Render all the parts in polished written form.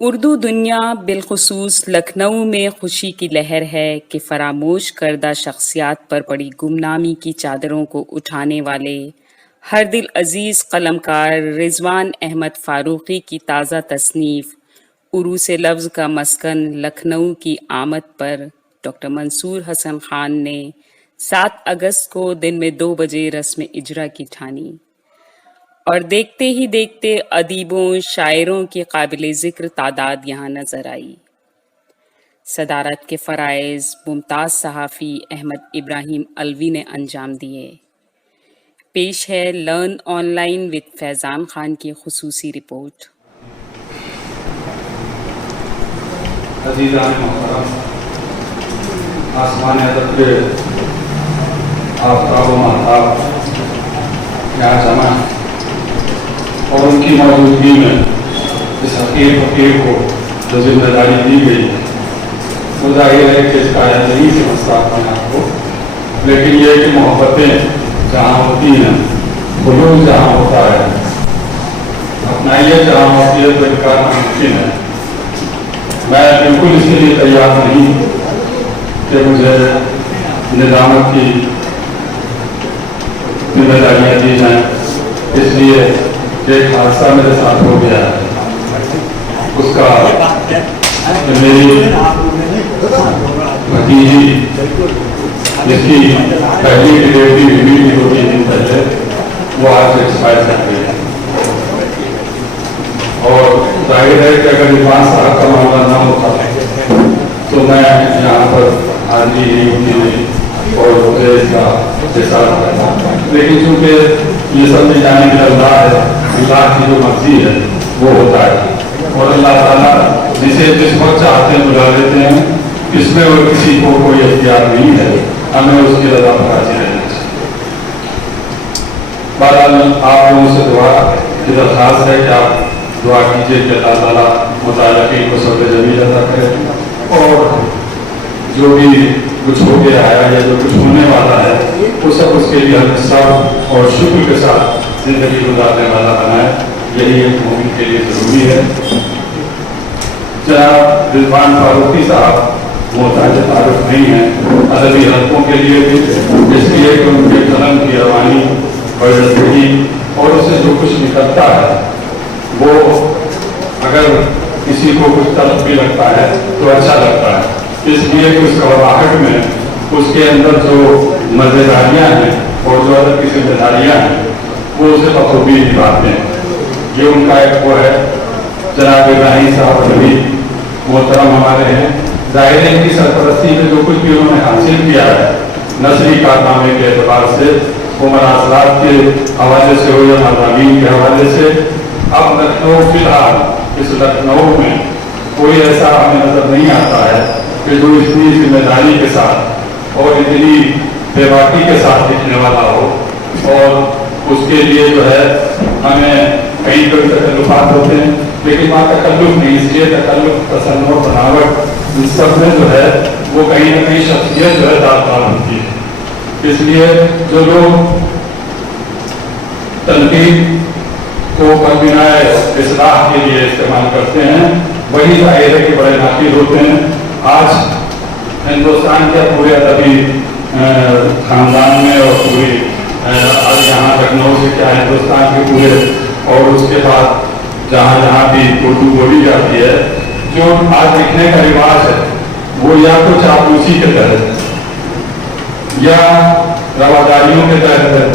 اردو دنیا بالخصوص لکھنؤ میں خوشی کی لہر ہے کہ فراموش کردہ شخصیات پر پڑی گمنامی کی چادروں کو اٹھانے والے ہر دل عزیز قلمکار رضوان احمد فاروقی کی تازہ تصنیف عروس لفظ کا مسکن لکھنؤ کی آمد پر ڈاکٹر منصور حسن خان نے 7 اگست کو دن میں 2 بجے رسم اجرا کی ٹھانی اور دیکھتے ہی دیکھتے ادیبوں شاعروں کی قابل ذکر تعداد یہاں نظر آئی۔ صدارت کے فرائض ممتاز صحافی احمد ابراہیم الوی نے انجام دیے۔ پیش ہے لرن آن لائن وتھ فیضان خان کی خصوصی رپورٹ۔ عزیزان محترم، آسمان ادب کے آفتاب و مہتاب یہاں جمع اور ان کی موجودگی میں اس حقیر فقیر کو جو ذمہ داری دی گئی وہ ظاہر ہے کہ اس کا نہیں سمجھتا اپنے آپ کو، لیکن یہ کہ محبتیں جہاں ہوتی ہیں، خلوص جہاں ہوتا ہے، اپنائیت جہاں ہوتی ہے تو انکار ناممکن ہے۔ میں بالکل اس کے لیے تیار نہیں کہ مجھے نظامت کی ذمہ داریاں دی جائیں، اس لیے ایک حادثہ میرے ساتھ ہو گیا ہے، اس کا میری بھتیجی جس کی پہلی ڈلیوری ہوئی تھی 2 دن پہلے، وہ آج ایکسپائر کر گئی ہے۔ اور ظاہر ہے کہ اگر عرفان صاحب کا معاملہ نہ ہوتا تو میں یہاں پر حاضری نہیں ہوتی اور مجھے اس کا احساس کرتا، لیکن چونکہ یہ سب میں جانے کے اللہ ہے، اللہ کی جو مرضی ہے وہ ہوتا ہے، اور اللہ تعالیٰ جسے جس وقت چاہتے ہیں بلا لیتے ہیں، اس میں اور کسی کو کوئی اختیار نہیں ہے، ہمیں اس کی رضا پر راضی رہنا چاہیے۔ بہرحال آپ لوگوں سے دعا کی درخواست ہے کہ آپ دعا کیجیے کہ اللہ تعالیٰ متعلقین کو صبر جمیل عطا کرے، اور جو بھی کچھ ہو کے آیا یا جو کچھ ہونے والا ہے وہ سب اس کے لیے صبر اور شکر کے ساتھ زندگی گزارنے والا بنائے، یہی ایک مومن کے لیے ضروری ہے۔ جناب رضوان فاروقی صاحب محتاج تعارف نہیں ہیں ادبی حلقوں کے لیے بھی، اس لیے کہ ان کے قلم کی روانی بردستگی اور اس سے جو کچھ نکلتا ہے وہ اگر کسی کو کچھ طرف بھی لگتا ہے تو اچھا لگتا ہے، اس لیے کہ اس کڑواہٹ میں اس کے اندر جو مزیداریاں ہیں اور جو ادب کی ذمہ داریاں ہیں وہ اسے بخوبی نبھاتے ہیں۔ یہ ان کا ایک وہ ہے۔ جناب ابراہیم صاحب نبی محترم ہمارے ہیں، ظاہر ہے ان کی سرپرستی میں جو کچھ بھی انہوں نے حاصل کیا ہے نثری کارنامے کے اعتبار سے، وہ مناظرات کے حوالے سے ہو یا مضامین کے حوالے سے، اب لکھنؤ فی الحال اس لکھنؤ میں کوئی ایسا ہمیں نظر نہیں آتا ہے کہ جو اتنی ذمہ داری کے ساتھ اور اتنی بے باکی کے ساتھ لکھنے والا ہو، اور اس کے لیے جو ہے ہمیں کئی کوئی تکلفات ہوتے ہیں، لیکن وہاں تکلف نہیں، اس لیے تکلف تصنع بناوٹ ان سب میں جو ہے وہ کہیں نہ کہیں شخصیت جو ہے داغدار ہوتی ہے۔ اس لیے جو لوگ تنقید کو بنائے اصلاح کے لیے استعمال کرتے ہیں وہی ظاہر ہے کہ بڑے ناقد ہوتے ہیں۔ آج ہندوستان کے پورے ادبی خاندان میں اور پوری آج یہاں لکھنؤ سے کیا ہندوستان کے پورے اور اس کے بعد جہاں جہاں بھی اردو بولی جاتی ہے، جو آج لکھنے کا رواج ہے وہ یا تو چاپلوسی کے تحت یا رواداریوں کے تحت ہے۔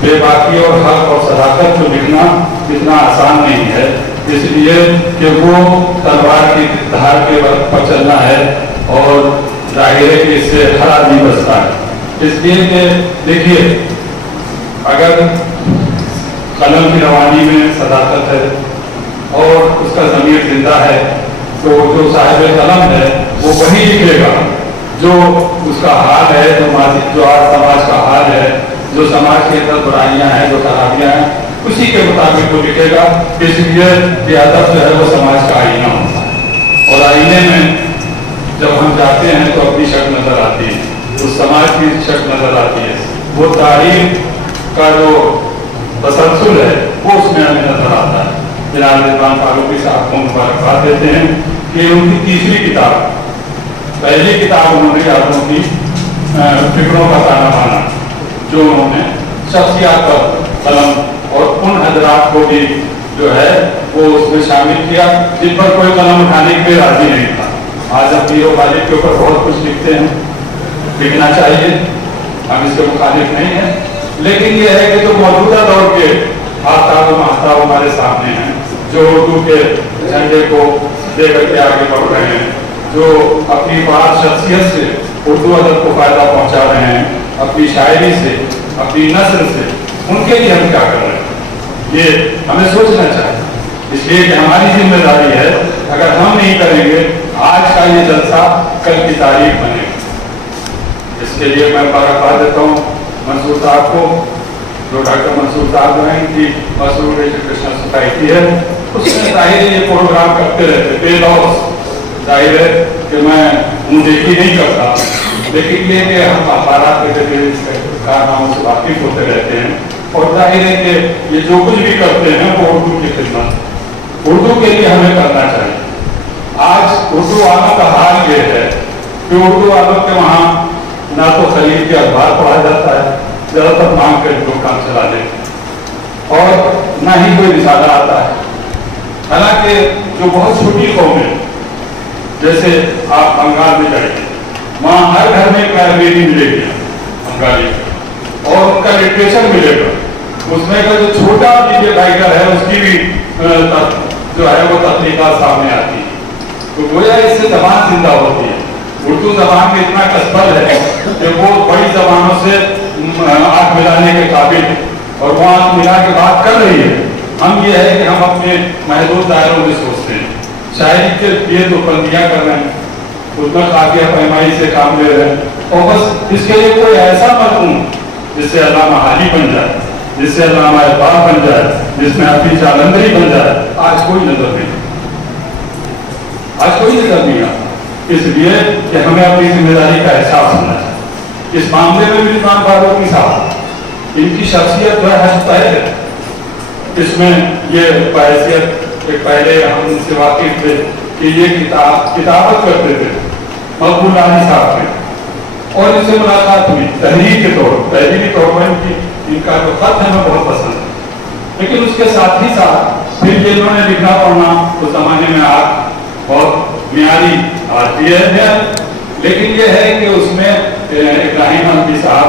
بے باکی اور حق اور صداقت کو لکھنا اتنا آسان نہیں ہے، اس لیے کہ وہ تلوار کی دھار کے وقت پر چلنا ہے اور ظاہر ہے کہ اس سے ہر آدمی بچتا ہے۔ اس لیے کہ دیکھیے، اگر قلم کی روانی میں صداقت ہے اور اس کا ضمیر زندہ ہے تو جو صاحب قلم ہے وہ وہی لکھے گا جو اس کا حال ہے، جو آج سماج کا حال ہے، جو سماج کے اندر برائیاں ہیں، جو خرابیاں ہیں، اسی کے مطابق وہ لکھے گا۔ اس لیے کہ ادب جو ہے وہ سماج کا آئینہ ہوتا ہے، اور آئینے میں جب ہم جاتے ہیں تو اپنی شکل نظر آتی ہے، اس سماج کی شکل نظر آتی ہے، وہ تاریخ کا جو تسلسل ہے وہ اس میں ہمیں نظر آتا ہے۔ जनाब रिजवान फारूकी साहब को मुबारकबाद देते हैं कि उनकी तीसरी किताब, पहली किताब उन्होंने यादों की फिक्रों का ताना बाना, जो उन्होंने शख्सियत पर कलम और उन हजरात को भी जो है वो उसमें शामिल किया जिन पर कोई कलम उठाने के लिए राजी नहीं था। आज हम हीरो वालिद के ऊपर बहुत कुछ लिखते हैं, लिखना चाहिए, हम इसके मुखालिफ नहीं है, लेकिन ये है कि जो मौजूदा दौर के आफ्ताब महताब हमारे सामने हैं, जो उर्दू के झंडे को लेकर के आगे बढ़ रहे हैं, जो अपनी बात शख्सियत से उर्दू अदब को फायदा पहुंचा रहे हैं, अपनी शायरी से, अपनी नस्ल से, उनके लिए हम क्या कर रहे हैं, ये हमें सोचना चाहिए। इसलिए कि हमारी जिम्मेदारी है, अगर हम नहीं करेंगे आज का ये जलसा कल की तारीख बनेगा। इसके लिए मैं मुबारकबाद देता हूँ मंसूर साहब को, जो डॉक्टर मंसूर साहब जो हैं, इनकी मसूर एजुकेशनल सोसाइटी है, उसमें जाहिर है ये प्रोग्राम करते रहते बेलौस। जाहिर है कि मैं मुँह देखी नहीं करता, लेकिन ये कि हम अखबारात के जरिए कारनामों से वाकिफ होते रहते हैं, और जाहिर है कि ये जो कुछ भी करते हैं वो उर्दू की खिदमत, उर्दू के लिए हमें करना चाहिए। आज उर्दू वालों का हाल ये है कि उर्दू वालों के वहाँ ना तो खलील के अखबार पढ़ा जाता है, ज़्यादातर मांग कर लोग काम चला लेते हैं, और ना ही कोई रिसाला आता है। हालांकि जो बहुत छोटी कौमें, जैसे आप बंगाल में जाइए, वहाँ हर घर में एक लाइब्रेरी मिलेगी बंगाली, और उनका लिटरेचर मिलेगा, उसमें का जो छोटा भी राइटर है उसकी भी जो है वो तहकीकात सामने आती है। तो गोया इससे जबान जिंदा होती है। उर्दू जबान में इतना कसबल है कि वो बड़ी जबानों से आंख मिलाने के काबिल है, और वो आंख मिला के बात कर रही है। हम ये है कि हम अपने महदूद दायरों में सोचते हैं, शायरी के लिए तो बंदियाँ कर रहे हैं, उसमें काफिया पैमाई से काम ले रहे हैं, और बस इसके लिए कोई ऐसा मजमून जिससे अल्लामा हाली बन जाए, जिससे अल्लामा इकबाल बन जाए, जिसमें हाफिज जालंधरी बन जाए, आज कोई नजर नहीं, आज कोई नजर नहीं आता। इसलिए कि हमें अपनी जिम्मेदारी का एहसास होना चाहिए। इस मामले में भी रिजवान फारूकी साहब, इनकी शख्सियत जो है हस्तैर है, इसमें ये बहैसियत कि पहले हम इनसे वाकिफ थे कि ये किताबत करते थे मकबूल अली साहब के, और इनसे मुलाकात हुई तहरीर के तौर पर, तहरीरी तौर पर इनका जो खत है हमें बहुत पसंद है। लेकिन उसके साथ ही साथ फिर ये इन्होंने लिखना पढ़ना उस जमाने में आज बहुत मियारी आती है, लेकिन ये है कि उसमें इब्राहिम अहमदी साहब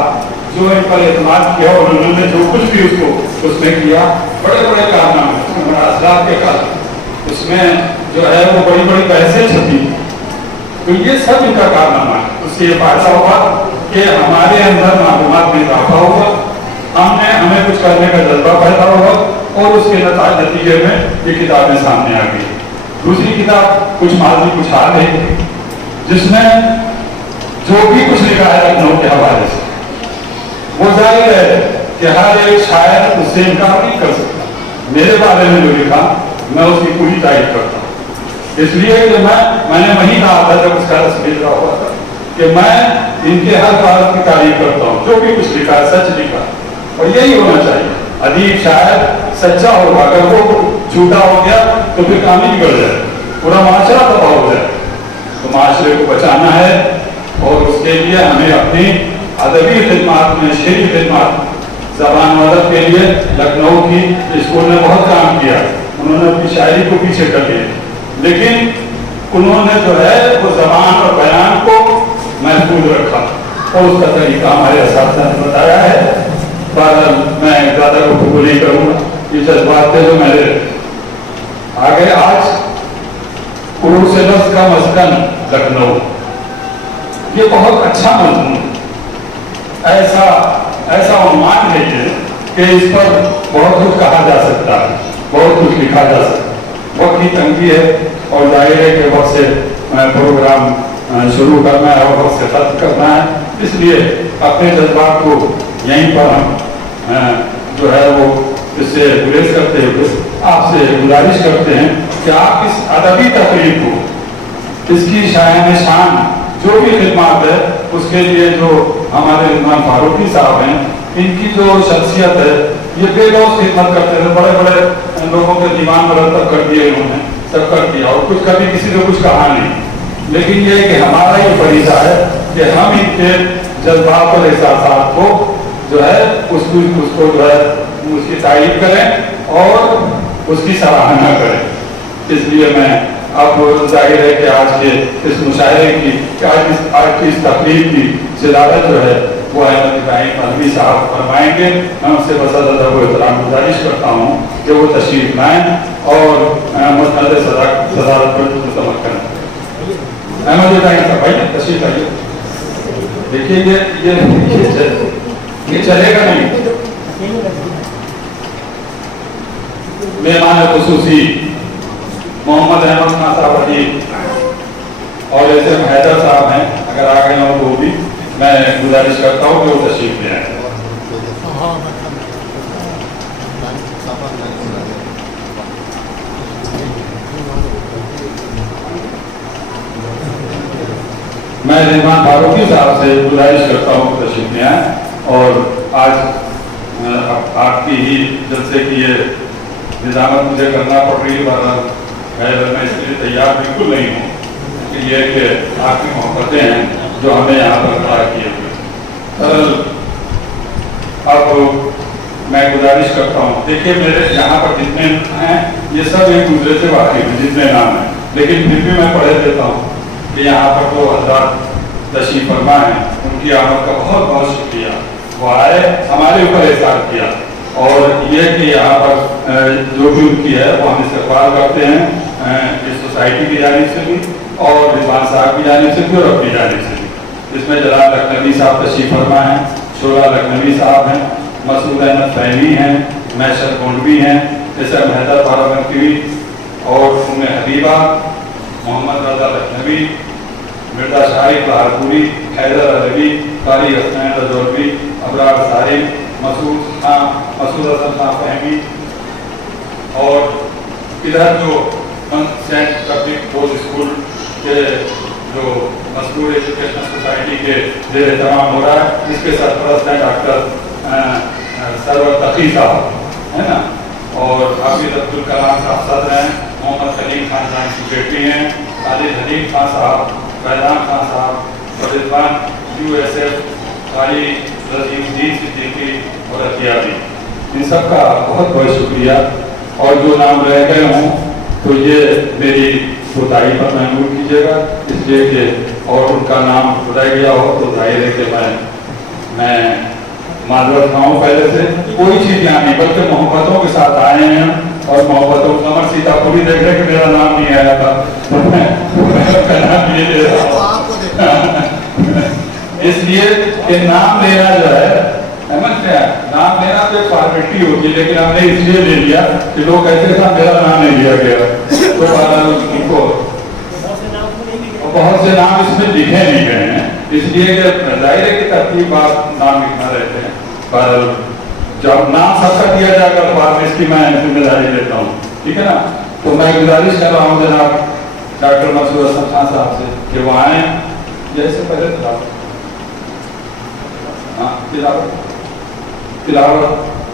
जो इन पर एतमाद किया, और उन्होंने जो कुछ भी उसको उसमें किया, बड़े बड़े कारनामे, बड़ा असलात के कारण उसमें जो है वो बड़ी बड़ी बहसें छपी, तो ये सब इनका कारनामा है। उससे ये फायदा होगा कि हमारे अंदर मालूमात में इजाफा होगा, हमें कुछ करने का जज्बा पैदा होगा, और उसके नतीजे में ये किताबें सामने आ गई। दूसरी किताब कुछ माजी कुछ हाल है, जिसमें जो भी कुछ लिखा है लखनऊ के हवाले से, वो जाहिर है कि हर एक शायर उससे इनकार नहीं कर सकता। मेरे बारे में जो लिखा मैं उसकी पूरी तारीफ करता हूँ, इसलिए कि मैंने वही कहा था जब उसका रस भेज रहा हुआ था कि मैं इनके हर बात की तारीफ करता हूँ, जो भी कुछ लिखा सच लिखा, और यही होना चाहिए। अदीब शायर सच्चा होगा, अगर वो झूठा हो गया तो फिर काम ही बिगड़ जाए, पूरा माशरा तबाह हो जाए। तो माशरे को बचाना है, और उसके लिए हमें अपनी अदबी खिदमत में, शेरी खिदमत, ज़बान अदब के लिए लखनऊ की स्कूल ने बहुत काम किया, उन्होंने अपनी शायरी को पीछे कर लिया, लेकिन उन्होंने जो है वो ज़बान और बयान को महफूज रखा, और उसका तरीका हमारे असातिज़ा ने बताया है। पर मैं ज़्यादा गुफ्तगू नहीं करूँगा, ये जज्बात थे जो मेरे आगे। आज उरूस लफ्ज़ का मस्कन लखनऊ, ये बहुत अच्छा मजमून, ऐसा उन्माद है ये कि इस पर बहुत कुछ कहा जा सकता है, बहुत कुछ लिखा जा सकता है। वक्त की तंगी है, और जाहिर है कि वक्त से प्रोग्राम शुरू करना है और वक्त से खत्म करना है, इसलिए अपने जज्बात को यहीं पर हम जो है वो इससे गुरेज करते हुए आपसे गुजारिश करते हैं कि आप इस अदबी तकरीर को, इसकी शायन शान जो भी खिदमत है, उसके लिए जो हमारे रिजवान फारूकी साहब हैं, इनकी जो शख्सियत है, ये बेलौस खिदमत करते थे, बड़े बड़े लोगों के दिमाग मरतब कर दिए उन्होंने, सब कर दिया और कुछ कभी किसी ने कुछ कहा नहीं। लेकिन ये कि हमारा ये फरीजा है कि हम इनके जज्बात और एहसासात को जो है उसको जो है उसकी तारीफ करें और उसकी सराहना करें। इसलिए मैं अब जाहिर है कि आज के इस मुशायरे की आज की इस तकरीर की सिदारत जो है वो अहमद इब्राहिम अलवी साहब फरमाएंगे। मैं उनसे बस अदब व एहतराम गुजारिश करता हूँ कि वो तशरीफ लाएँ और मसनद सदारत पर मुतमक्कन करें। अहमद इब्राहिम साहब भाई तशरीफ लाइए। देखिए ये चलेगा नहीं। मेहमान खुसूसी मोहम्मद अहमद खान साहब अली और ऐसे हैदर साहब हैं, अगर आ गए हो तो भी मैं गुजारिश करता हूँ कि वो तशरीफ ले आए। मैं रिजवान फारूकी साहब से गुजारिश करता हूँ कि तशरीफ ले आए और आज आपकी ही जलसे की ये निजामत मुझे करना पड़ रही है, मैं इसके लिए तैयार बिल्कुल नहीं हूँ कि ये कि आपकी मोहब्बतें हैं जो हमें यहाँ पर खड़ा किए हुए। अब मैं गुजारिश करता हूँ, देखिए मेरे यहाँ पर जितने हैं ये सब एक दूसरे से वाकिफ हैं जितने नाम हैं, लेकिन फिर भी मैं पढ़े देता हूँ कि यहाँ पर तो हज़रात तशरीफ फरमा हैं, उनकी आमद का बहुत बहुत शुक्रिया। वो आए, हमारे ऊपर एहसान किया और ये कि यहाँ पर जो भी उनकी है वो हम इस्तकबाल करते हैं इस सोसाइटी की जानिब से भी और रिजवान साहब की जानिब से भी और अपनी जानिब से भी। इसमें जलाल लखनवी साहब तशरीफ फरमा हैं, शोला लखनवी साहब हैं, मसूद अहमद फहमी हैं, मैशर गोंडवी हैं, जैसे महदा बाराबंकी और उम्मे हबीबा, मोहम्मद रजा लखनवी, मिर्जा शारिक बहारपुरी, हैदर अरबी, कारी हसनैन रजौलवी, अबरार सारिम, मसूद हसन खान फहमी और इधर जो सेंट पब्लिक बोर्ड स्कूल के जो मजबूर एजुकेशनल सोसाइटी के जेर एहतमाम हो रहा है, इसके सरपरस्त हैं डॉक्टर सरवर तकी साहब, है ना, और हाफिज अब्दुल कलाम साहब सदर हैं, मोहम्मद सलीम खान साहब सेक्रेटरी हैं, खालिद हलीम खान साहब, फैजान खान साहब और रिजवान USF खाली रजीमुद्दीन सिद्दीकी और अतियाबी, इन सब का बहुत बहुत शुक्रिया। और जो नाम रह गए हों तो ये मेरी कोताही पर महसूस कीजिएगा, इसलिए कि और उनका नाम रह गया हो तो जाहिर है कि मैं माजरत खाऊँ पहले से, कोई चीज़ यहाँ नहीं, बल्कि मोहब्बतों के साथ आए हैं और मोहब्बतों कमर सीतापुरी देख रहे कि मेरा नाम नहीं आया था नाम ये ले रहा इसलिए कि नाम लेना जो है नाम लेना तो एक फॉर्मेलिटी होती है, लेकिन हमने इसलिए ले लिया कि लोग कहते थे मेरा नाम नहीं लिया गया, तो उनको बहुत से नाम इसमें लिखे नहीं गए हैं, इसलिए कि दायरे की तरतीब आप नाम लिखना रहते हैं, पर जब नाम सबका दिया जाएगा तो बाद में इसकी मैं जिम्मेदारी लेता हूँ, ठीक है ना। तो मैं गुजारिश कर रहा हूँ जनाब डॉक्टर मसूद हसन खान साहब से कि वो आए, जैसे पहले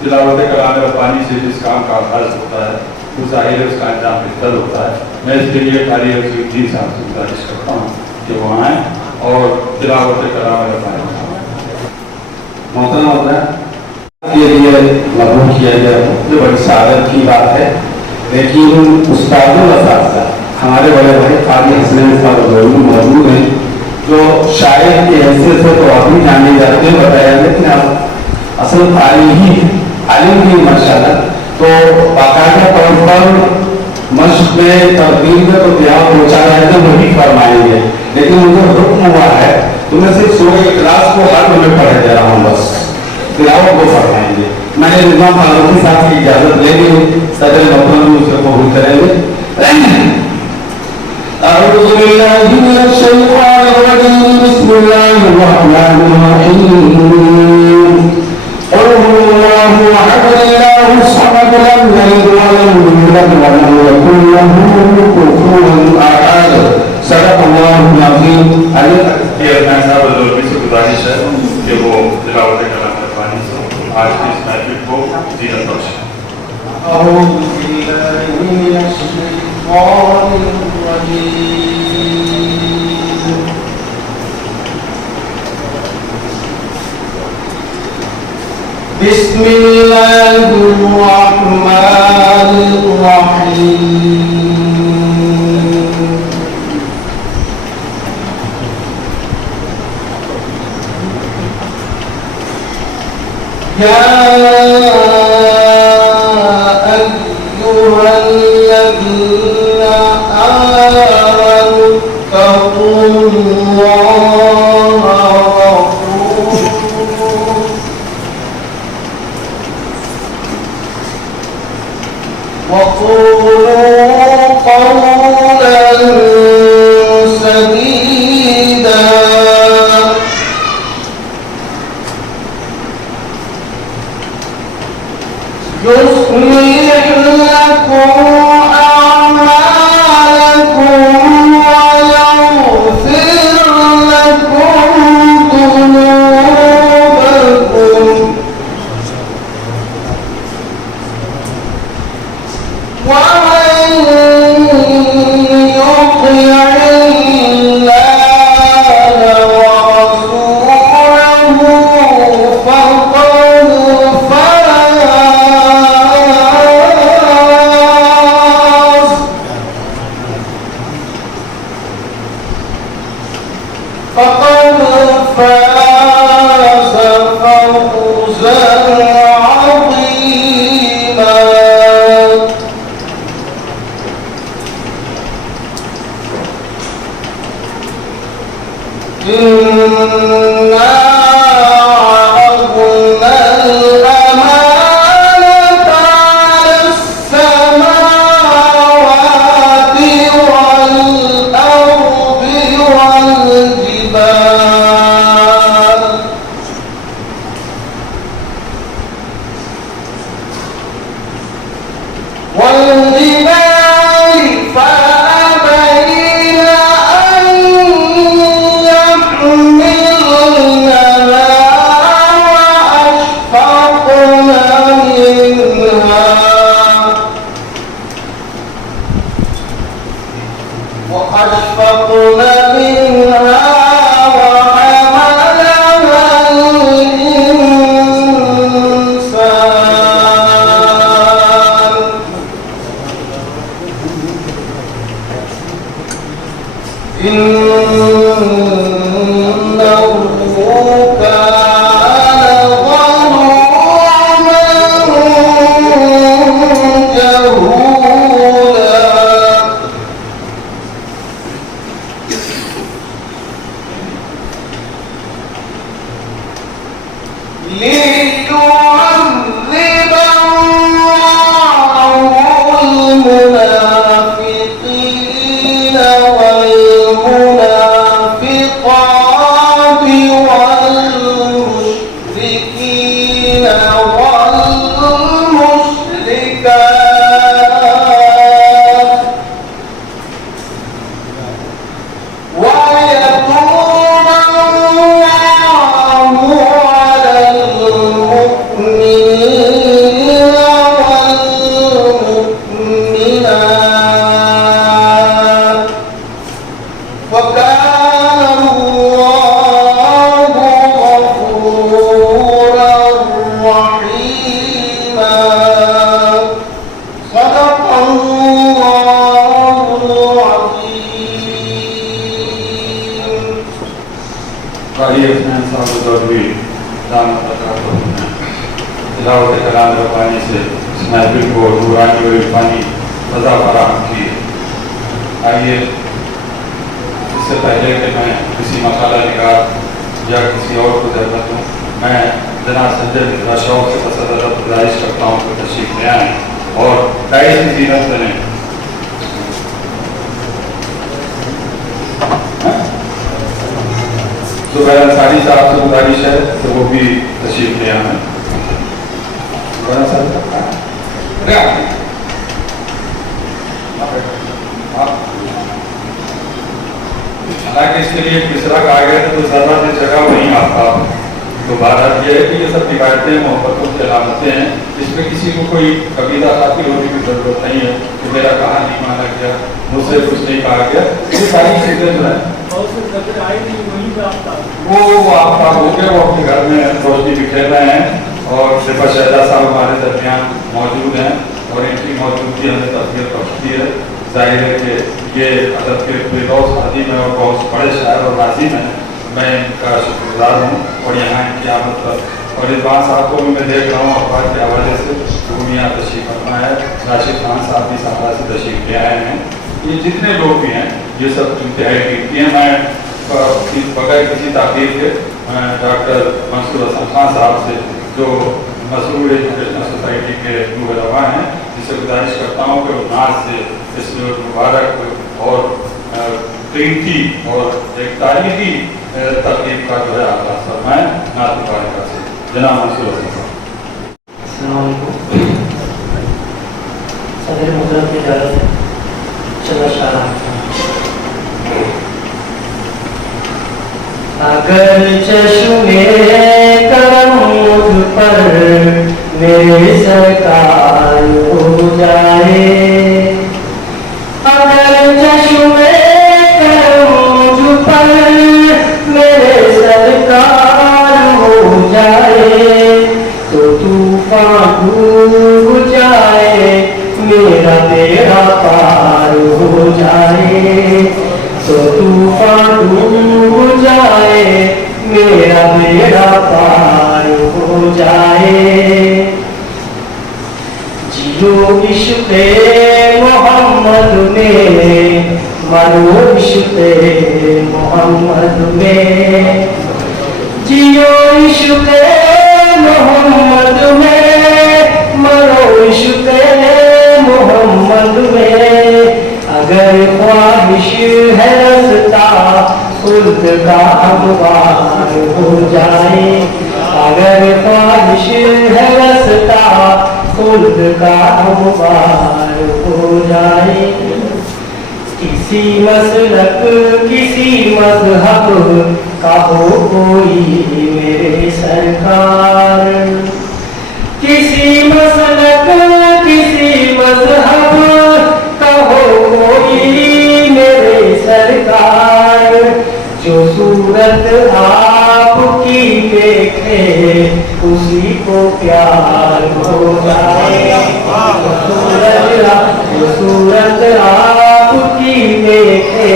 तिलावत कलाम रब्बानी से जिस काम का आगाज होता है वो जाहिर है उसका अंजाम बेहतर होता है। मैं इसके लिए कारी रसूलुद्दीन साहब से गुजारिश करता हूँ कि वो आएँ और तिलावत कलाम रब्बानी मोहतरम होता है के लिए मकबूल किया गया जो बड़ी सादत की बात है, लेकिन उस्तादों का हमारे बड़े भाई कारी हसनैन साहब मौजूद हैं जो शायर की हैसियत से तो अभी जाने जाते हैं बताया, लेकिन अब असल आलिम की माशाल्लाह तो बाकायदा तौर पर मश्क में तरतीब में तो ध्यान पहुँचा रहे थे वही फरमाएंगे, लेकिन मुझे हुक्म हुआ है तो मैं सिर्फ सूरह इखलास को हर में पढ़े जा रहा हूँ, बस तिलावत को फरमाएंगे। मैंने रिजवान फारूकी साहब की इजाजत ले ली, सदर मोहतरम भी उसे कबूल करेंगे। أعوذ بالله من الشيطان الرجيم بسم الله الرحمن الرحيم قل هو الله أحد الله الصمد لم يلد ولم يولد ولم يكن له كفوا أحد صدق الله العظيم। से गुजारिश है कि वो तिलावत कलाम रब्बानी से आज की इस महफिल को जीनत बख्शें। الرحمن الرحيم يا أيها الذين آمنوا اتقوا الله وقولوا قولا سديدا يصلح لكم أعمالكم ويغفر لكم ذنوبكم ومن يطع الله ورسوله فقد فاز فوزا عظيما إنا عرضنا الأمانة على السماوات والأرض والجبال فأبين أن يحملنها وأشفقن منها وحملها الإنسان إنه كان ظلوما جهولا ليعذب الله المنافقين والمنافقات والمشركين والمشركات ويتوب الله على المؤمنين والمؤمنات وكان الله غفورا رحيما صدق الله العظيم. قاری حسین صاحب چودھری دامت برکاتہ تلاوت کلام ربانی سے اس محفل کو نورانی و عرفانی فضا فراہم کی. آئیے اس سے پہلے کہ میں کسی مقالہ نگار یا کسی اور کو زیادہ دوں، میں جناب سنجے مترا شوق سے تصدر گزارش کرتا ہوں کہ تشریف لے آئیں اور ایسی زینت بنیں. زبیر انصاری صاحب سے گزارش ہے تو وہ بھی تشریف لے آئیں. حالانکہ اس کے لیے کسرا کہا گیا تھا تو ذرا سے جگہ نہیں آتا. تو بات یہ ہے کہ یہ سب روایتیں محبتوں کی علامتیں ہیں، اس میں کسی کو کوئی عقیدہ خاطر ہونے کی ضرورت نہیں ہے کہ میرا کہا نہیں مانا گیا، مجھ سے کچھ نہیں کہا گیا. یہ ساری چیزیں جو ہیں وہ آفتاب ہو گئے، وہ اپنے گھر میں روشنی بکھیر رہے ہیں اور صفا شہزاد صاحب ہمارے درمیان موجود ہیں اور ان کی موجودگی ہمیں تفریح بخشتی ہے. ظاہر ہے کہ یہ ادب کے فردوس خادم ہیں اور بہت بڑے شاعر اور ناظم ہیں. میں ان کا شکر گزار ہوں اور یہاں ان کی آمد پر اور رضوان صاحب کو بھی میں دیکھ رہا ہوں اخبار کے حوالے سے پورنیہ تشریف فرما ہے. راشد خان صاحب بھی سہارا سے تشریف لے آئے ہیں. یہ جتنے لوگ بھی ہیں یہ سب انتہائی قیمتی ہیں. میں بغیر کسی تاخیر کے ڈاکٹر منصور حسن خان صاحب سے جو مسرور ایجوکیشنل سوسائٹی کے روح رواں ہیں جس سے گزارش کرتا ہوں کہ وہ ناز سے اس مبارک اور قیمتی اور ایک تاریخی تقریب کا جو ہے آغاز فرمائیں. نعت مبارکہ سے جناب منصور حسن صاحب. السلام علیکم. صدر محترم کی اجازت ہے چلا شاہ. اگر چشم کرم مجھ پر میرے سرکار ہو جائے, اگر چشم کرم مجھ پر میرے سرکار ہو جائے تو طوفان ڈوب جائے میرا بیڑا پار ہو جائے, تو طوفان ڈوب جائے میرا بیڑا پار ہو جائے. جیو عشق محمد میں مرو عشق محمد میں, جیو عشق محمد میں مرو عشق محمد میں. اگر خواہش ہے رستا خلد کا ہموار ہو جائے, اگر خواہش ہے رستا خلد کا ہموار ہو جائے. کسی مسلک کسی مذہب کا ہو کوئی میرے سرکار, کسی مسلک کسی مذہب کا ہو کوئی میرے سرکار. جو صورت آپ کی دیکھے اسی کو پیار ہو جائے, جو صورت آپ کی دیکھے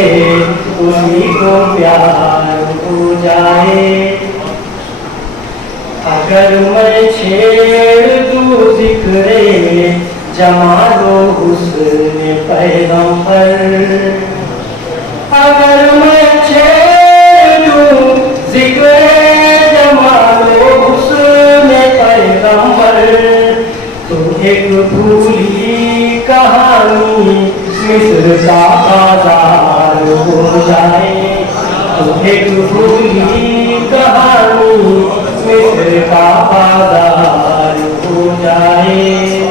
اسی کو پیار ہو جائے. اگر میں چھیڑ دوں ذکر جمال و حسن پیغمبر, اگر میں چھیڑ دوں ذکر جمال و حسن پیغمبر تو ایک بھولی کہانی مصر کا بازار ہو جائے, تو ایک بھولی کہانی مصر کا بازار ہو جائے.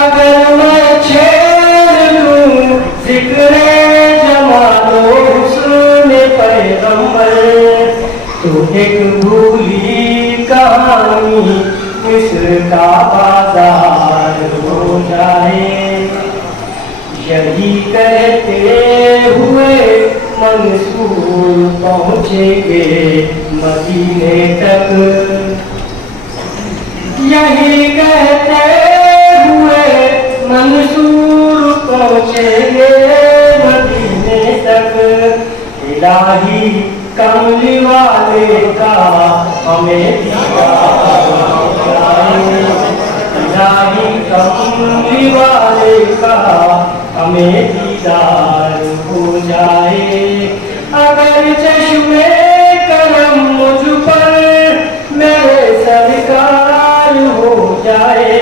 اگر میں چھیڑ لوں ذکر جمال و حسن پیغمبر تو ایک بھولی کہانی مصر کا بازار ہو جائے. یہی کہتے ہوئے منصور پہنچیں گے مدینے تک, یہی کہتے ہوئے منصور پہنچیں گے مدینے تک. الہی کملی والے کا ہمیں دیدار ہو جائے, الہی کملی والے کا ہمیں دیدار ہو جائے. اگر چشم کرم مجھ پر میرے سرکار ہو جائے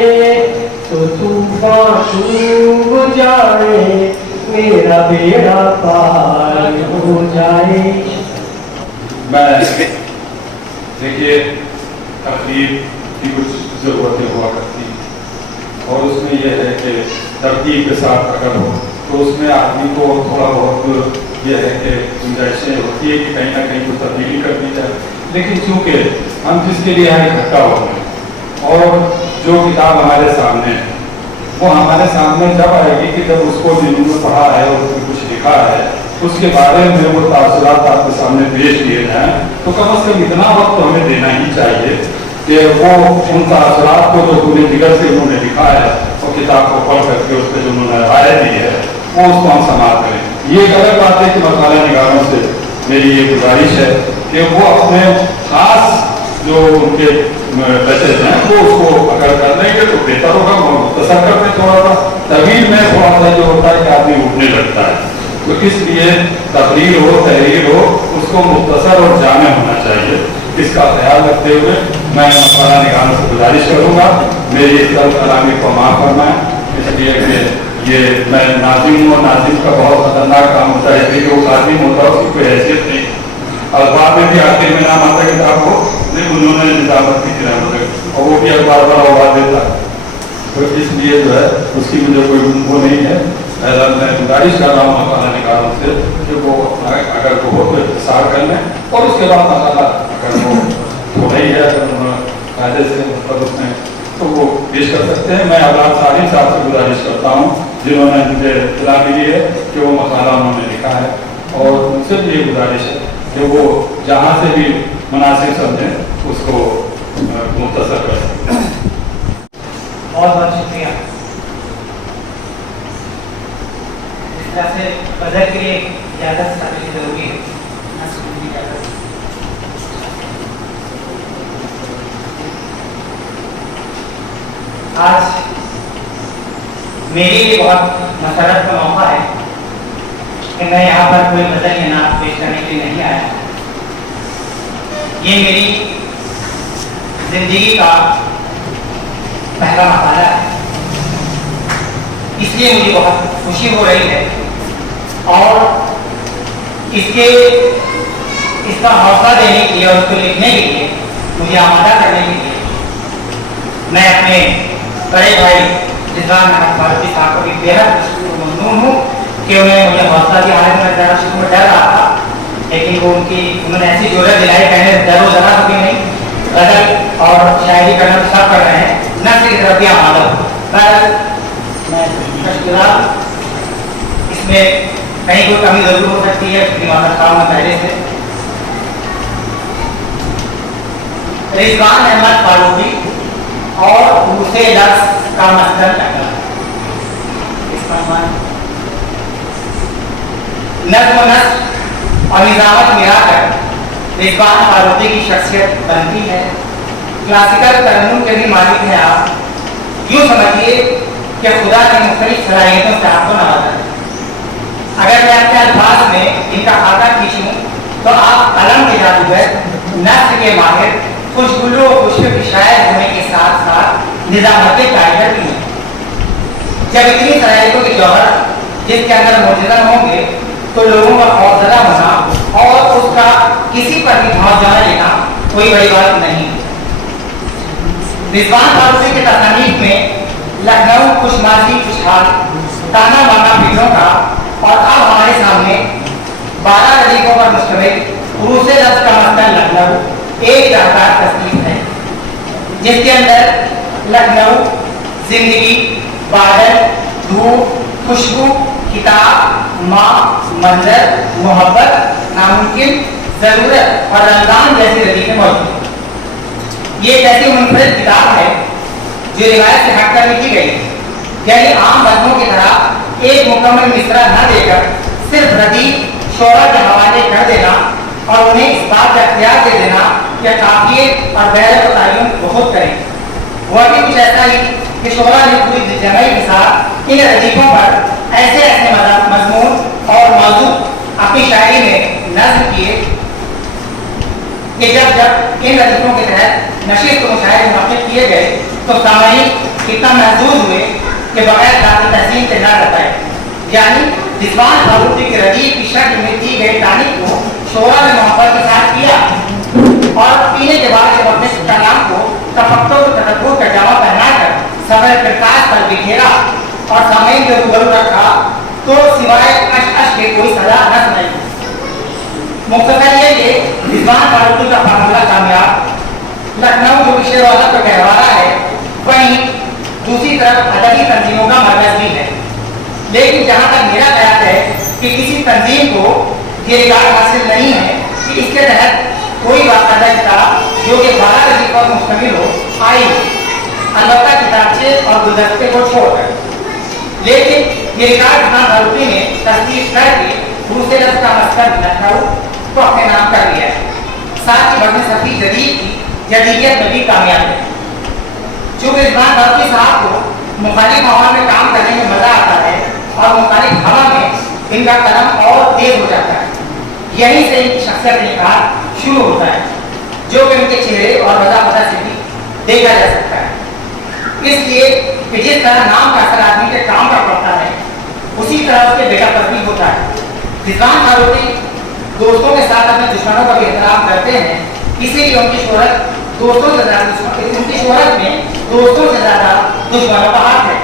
تو طوفان ڈوب جائے میرا بیڑا پار ہو جائے. میں دیکھیے تقریب کی کچھ ضرورتیں ہوا کرتی اور اس میں یہ ہے کہ ترتیب کے ساتھ اگر ہو تو اس میں آدمی کو تھوڑا بہت یہ ہے کہ گنجائشیں ہوتی ہے کہ کہیں نہ کہیں کچھ تبدیلی کر دی جائے. لیکن چونکہ ہم جس کے لیے یہاں اکٹھا ہو گئے اور جو کتاب ہمارے سامنے ہے وہ ہمارے سامنے جب آئے گی کہ جب اس کو جنہوں نے پڑھا ہے اور اس میں کچھ لکھا ہے उसके बारे में वो तासुरात आपके सामने पेश किए जाएं, तो कम से कम इतना वक्त हमें देना ही चाहिए कि वो उन तासुरात को जो पूरे जिगर से उन्होंने लिखा है और किताब को पढ़ करके उस पर जो उन्होंने राय दी है वो उसको हम समाप्त करें। ये एक अलग बात है कि मसाला निगारों से मेरी ये गुजारिश है कि वो अपने खास जो उनके टचेज हैं वो उसको अगर कर लेंगे तो बेहतर होगा। मुख्तसर करते थोड़ा सा तवील में थोड़ा सा जो होता है कि आदमी उठने लगता है, तो इसलिए तकरीर हो तहरीर हो उसको मुख्तसर और जामे होना चाहिए। इसका ख्याल रखते हुए मैं मसाला निगारों से गुजारिश करूँगा मेरी इस तरह कलामी को माफ़ करना है, इसलिए कि ये मैं नाजिम हूँ, नाजिम का बहुत खतरनाक काम होता है, इसलिए वो नाजिम होता है उसकी कोई हैसियत नहीं। अखबार में भी आखिर में नाम आता किताब को नहीं उन्होंने निजामत की थी और वो भी अखबार बड़ा आवाज देता, तो इसलिए जो है उसकी मुझे कोई वो नहीं है। मैं गुजारिश कर रहा हूँ मसाला निगारों से कि वो अगर वो हो तो इंतजार कर लें और उसके बाद मसाला अगर वो थोड़ा ही है कायदे से मतलब उसमें तो वो पेश कर सकते हैं। मैं अब्बास साहिब साहब से गुजारिश करता हूँ जिन्होंने मुझे इत्तला मिली है कि वो मसाला उन्होंने लिखा है, और उनसे भी ये गुजारिश है कि वो जहाँ से भी मुनासिब समझें उसको मुख्तसर कर सकते हैं। बहुत बहुत शुक्रिया। इस तरह से बदल के लिए इजाज़त साबित जरूरी है। आज मेरे लिए बहुत मसरत का मौका है कि मैं यहाँ पर कोई गज़ल या नात पेश करने के लिए नहीं आया। ये मेरी जिंदगी का पहला मकाला है, इसलिए मुझे बहुत खुशी हो रही है और इसका हौसला देने के लिए और उसको लिखने के लिए मुझे आमादा करने के लिए मैं अपने बड़े भाई रिजवान अहमद फारूकी साहब को भी बेहद ममनून हूँ कि उन्होंने मुझे हौसला दिया। हालांकि मैं ज़रा शुरू में डर रहा था, लेकिन वो उन्होंने ऐसी ज़रूरत दिलाई, कहने डर हो जरा कभी नहीं, गज़ल और शायरी करना तो सब कर रहे हैं, नस्ल की तरफ भी आमादा हो। मैं शुक्रगुज़ार, इसमें कहीं कोई कमी जरूर हो सकती है, दिमाग साहब में पहले से रिजवान अहमद फारूकी और दूसरे लफ्ज़ का मसदर करना नज़्म नस्र और निज़ामत मिलाकर रिजवान फारूकी की शख्सियत बनती है। क्लासिकल तरन्नुम के भी मालिक हैं आप। यूँ समझिए कि खुदा ने मुख्तलिफ सलाहियतों से आपको नवाजा है। अगर मैं अपने अल्फाज में इनका खाता खींचूँ तो आप कलम के जादूगर, नस्र के माहिर, खुशबुलो खुशबू की शायर होने के साथ साथ निज़ामत कारीगर भी हैं। जब इतनी सलाहियतों के जौहर जिसके अंदर मौजूदा होंगे तो लोगों का खौफजदा होना और उसका किसी पर भी भाव जमा लेना कोई बड़ी बात नहीं। रिजवान फारूकी के तसानीफ में लखनऊ खुशमाजी खुशहाल, ताना बाना फिक्रों का और अब हमारे सामने 12 रदीफों पर मुश्तमिल उरूसे लफ्ज़ का मस्कन लखनऊ एक शानदार तस्वीर है, जिसके अंदर लखनऊ, जिंदगी, बादल, धूप, खुशबू, किताब, माँ, मंजर, मोहब्बत, नामुमकिन, ज़रूरत और रमज़ान जैसी रदीफें मौजूद हैं। ये एक ऐसी मुनफरिद किताब है जो रिवायत से हटकर लिखी गई है, यानी आम बंदों की तरह एक मुकम्मल मिसरा न देकर सिर्फ रदीफ शोरा के हवाले कर देना और उन्हें इस बात का इख्तियार दे देना कि काफिए और गैर को तायुन बहुत करें। वह भी कुछ ऐसा ही कि शोरा ने पूरी जमाई के साथ इन रदीफों पर ऐसे ऐसे मजमून और मौजू अपनी शायरी में नज़्म किए कि जब जब इन रदीफों के तहत नशीद को मुशायरे मुनक़िद किए गए तो सामईन इतना महसूस हुए कि बगैर दाखिल तहसीन से न रह पाए। यानी रिजवान फारूकी के रदीफ की शक्ल में दी गई तारीफ को शोरा ने मोहब्बत के साथ किया और पीने के बाद जब अपने कलाम को तफक्कुर और तदब्बुर का जामा पहनाकर सफर किरताज पर बिखेरा और सामईन के रूबरू रखा तो सिवाय अश के कोई सजा न सुनाई। मुख्तसर ये कि रिजवान फारूकी का फार्मूला कामयाब, लखनऊ जो कि शेरवाला का गहवारा है, वहीं दूसरी तरफ अदबी तंजीमों का मरकज भी है। लेकिन जहाँ तक मेरा ख्याल है कि किसी तंजीम को ये रिकॉर्ड हासिल नहीं है कि इसके तहत कोई बाकायदा किताब जो कि 12 रजी पर मुश्तमिल हो आई, अलबत्ता किताबचे और गुलदस्ते को छोड़कर। लेकिन ये रिकॉर्ड खान फारूकी ने तस्दीक करके दूसरे रस का मस्कन लखनऊ को अपने नाम कर लिया है। साथ ही बदन सफी जदीद की जदीदियत में भी कामयाब है। चूँकि रिजवान फारूकी साहब को मुखालिफ हवा में काम करने में मजा आता है और मुखालिफ हवा में इनका कलम और तेज हो जाता है, यहीं से इनकी शख्सियत निखार शुरू होता है, जो कि उनके चेहरे और वजाफता से भी देखा जा सकता है। इसलिए कि जिस तरह नाम का असर आदमी के काम पर पड़ता है, उसी तरह उसके बेटा पर भी होता है। रिजवान फारूकी दोस्तों के साथ अपने दुश्मनों का भी एहतराम करते हैं, इसीलिए उनकी शोहरत दोस्तों से ज़्यादा दुश्मनों का हाथ है।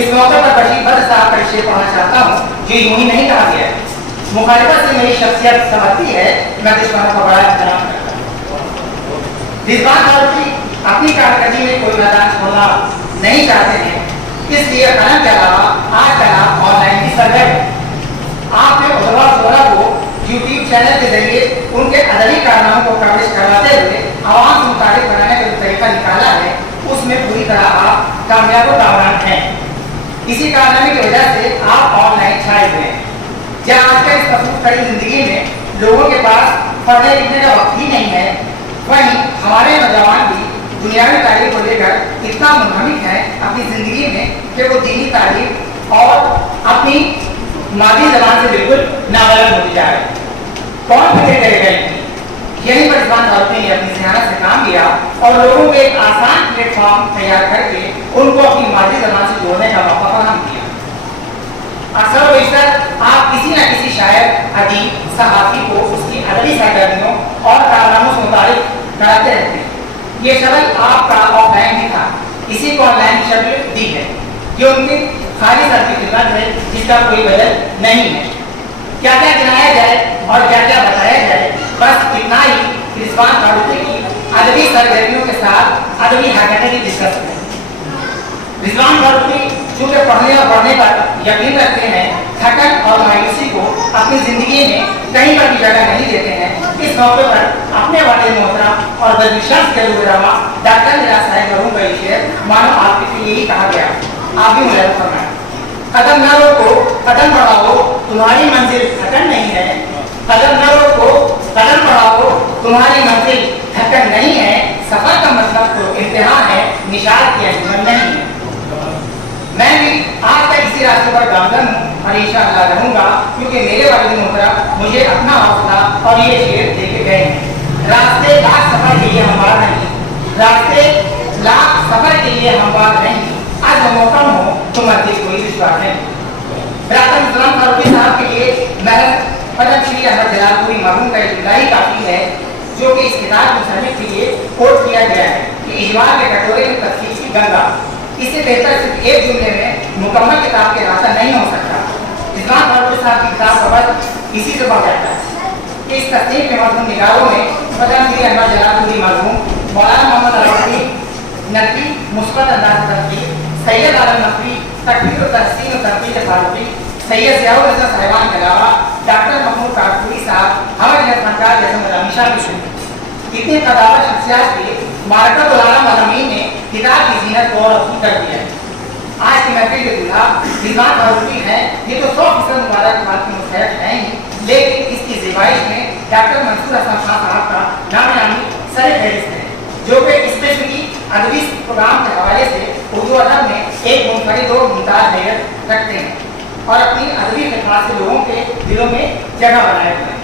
इस मौके पर बशीर बद्र साहब का शेर पढ़ना चाहता हूँ, जो यूं ही नहीं कहा गया है। मुखालिफत से मेरी शख्सियत समझती है, मैं दुश्मनों का बड़ा एहतराम करता हूँ। रिजवान फारूकी अपनी कारकर्दगी में कोई मैदान छोड़ना नहीं चाहते हैं, इसलिए कलम के अलावा आजकल ऑनलाइन भी सरगर्म। आपने उजवा शोरा को यूट्यूब चैनल के जरिए उनके अदबी कारनामों को कवरेज करवाते हुए आवाम से मुताबिक बनाने का जो तरीका निकाला है, उसमें पूरी तरह आप कामयाब और कामयाब हैं। इसी कारनामे की वजह से आप ऑनलाइन छाए हुए हैं। जहाँ आजकल इस मसरूफ खड़ी जिंदगी में लोगों के पास पढ़ने लिखने का वक्त ही नहीं है, वहीं हमारे नौजवान भी दुनियावी तालीम को लेकर इतना मुनहमिक है अपनी जिंदगी में कि वो दीनी तालीम और अपनी मादी जबान से बिल्कुल नाबलद होती जा रही है। कौन फिक्र करेगा इनकी? यही पर रिजवान फारूकी ने अपनी ज़हानत से काम लिया और लोगों को एक आसान प्लेटफॉर्म तैयार करके उनको अपनी मादी जबान से जोड़ने का मौका फराहम किया। अक्सर व बेशतर आप किसी न किसी शायर, अदीब, सहाफ़ी को उसकी अदबी सरगर्मियों और कारनामों से मुताबिक कराते रहते हैं। ये शक्ल आपका ऑफलाइन भी था, इसी को ऑनलाइन की शक्ल दी है। ये उनकी खाली सर की खिदमत है, जिसका कोई बदल नहीं है। क्या क्या गिनाया जाए और क्या क्या बताया जाए, बस इतना ही रिजवान फारूकी की अदबी सरगर्मियों के साथ अदबी हरकतें की डिस्कस करें। रिजवान फारूकी चूँकि पढ़ने और बढ़ने पर यकीन रखते हैं, थकन और मायूसी को अपनी जिंदगी में कहीं पर भी जगह नहीं देते हैं। इस मौके पर अपने वाले मोहतरम और बदविश्वास के उलमा डॉक्टर निराज साहब मरहूम का शेर मानो आपके लिए ही कहा गया, आप भी मुझे फरमाएं। कदम न रोको कदम बढ़ाओ, तुम्हारी मंजिल थकन नहीं है। कदम न रोको कदम बढ़ाओ, तुम्हारी मंजिल थकन नहीं है। सफर का मतलब तो इम्तिहान है, निशान की अंजुमन नहीं है। मैं भी आज तक इसी रास्ते पर गामजन हूँ और इंशाअल्लाह रहूँगा, क्योंकि मेरे वालिद मोहतरम मुझे अपना हौसला और ये शेर देके गए हैं। रास्ते लाख सफर के लिए हमवार नहीं, रास्ते लाख सफर के लिए हमवार नहीं। आज मौका हो तो मंदिर कोई विश्वास नहीं। रास्ता रिजवान फारूकी साहब के लिए महज पदम श्री अहमद जलालपुरी मरहूम का जुमला ही काफी है, जो कि इस किताब को समझने के लिए कोट किया गया है कि इजमाल के कटोरे में तफसील की गंगा। इससे बेहतर सिर्फ एक जुमले में मुकम्मल किताब के रास्ता नहीं हो सकता। रिजवान फारूकी साहब की किताब का वक्त इसी से बढ़ जाता है। इस तस्नीफ के मरहूम निगारों में पदम श्री अहमद जलालपुरी मरहूम, मौलाना मोहम्मद अली नकवी मुस्बत अंदाज तस्वीर, सैयद आलम नकवी तकबीर और तहसीन और तनकीद फारूकी, सैयद ज़ियाउल हसन साहिबान के अलावा डॉक्टर महमूद काकूरी साहब, हमद फनकार जैसे मदामिशा भी शुरू। इतने कदावर शख्सियात के मारकत उलामा मज़ामीन ने किताब की जीनत को और अफजूद कर दिया है। आज की महफिल के दूल्हा रिजवान फारूकी है, ये तो 100% मुबारक बात की मुस्तहक है ही, लेकिन इसकी ज़िबाइश में डॉक्टर मंसूर हसन खान साहब का नाम यानी सर फहरिस्त है, जो कि इस किस्म की अदबी प्रोग्राम के हवाले से उर्दू अदब में एक मुनफरिद और मुमताज़ हैयत रखते हैं और अपनी अदबी खिदमत से लोगों के दिलों में जगह बनाए हुए हैं।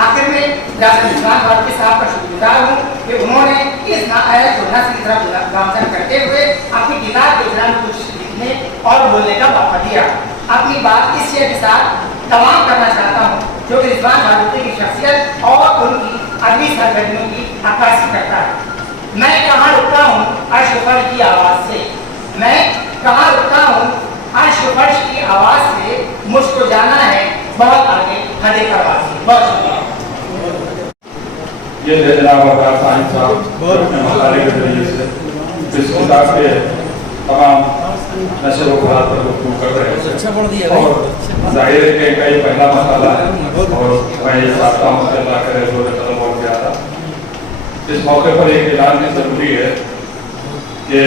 आखिर में डॉक्टर रिजवान फारूकी साहब का शुक्रगुजार हूँ कि उन्होंने इस नाअहल को नस्ल की तरफ गामजन करते हुए अपनी किताब के इजराम कुछ लिखने और बोलने का मौका दिया। अपनी बात इस शेर के साथ तमाम करना चाहता हूँ, जो कि रिजवान फारूकी की शख्सियत और उनकी अदबी सरगर्मियों की अक्कासी करता है। मैं कहाँ रुकता हूँ अर्श फर्श की आवाज़ से, मैं कहाँ रुकता हूँ अर्श फर्श की आवाज़ से, मुझको जाना है बहुत आगे हदे परवाज़ से। बहुत शुक्रिया। ये जनाब अब्बास साहिब साहब अपने मकाले के जरिए से इस किताब के तमाम नशे व बुराई पर गुफ्तगू कर रहे हैं और जाहिर है कि इनका ये पहला मसाला है और मैं ये चाहता हूँ कि अल्लाह करे जोर कदम और ज़्यादा। इस मौके पर एक ऐलान भी ज़रूरी है कि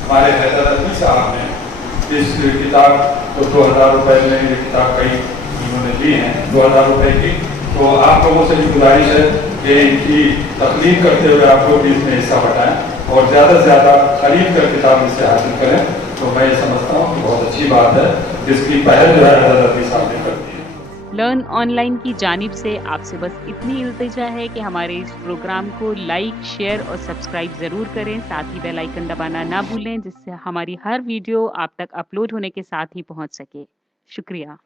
हमारे हैदर अली साहब ने इस किताब को 2000 रुपये में ये किताब कई इन्होंने दी हैं 2000 रुपये की। तो आप लोगों से भी गुजारिश है कि इनकी तकलीफ करते हुए आप लोग भी इसमें हिस्सा बटाएं और ज़्यादा से ज़्यादा खरीद कर किताब इससे हासिल करें। तो मैं ये समझता हूँ कि बहुत अच्छी बात है जिसकी पहल जो है हैदर अली साहब ने कर दी है। लर्न ऑनलाइन की जानिब से आपसे बस इतनी इल्तिजा है कि हमारे इस प्रोग्राम को लाइक, शेयर और सब्सक्राइब ज़रूर करें। साथ ही बेल आइकन दबाना ना भूलें जिससे हमारी हर वीडियो आप तक अपलोड होने के साथ ही पहुंच सके। शुक्रिया।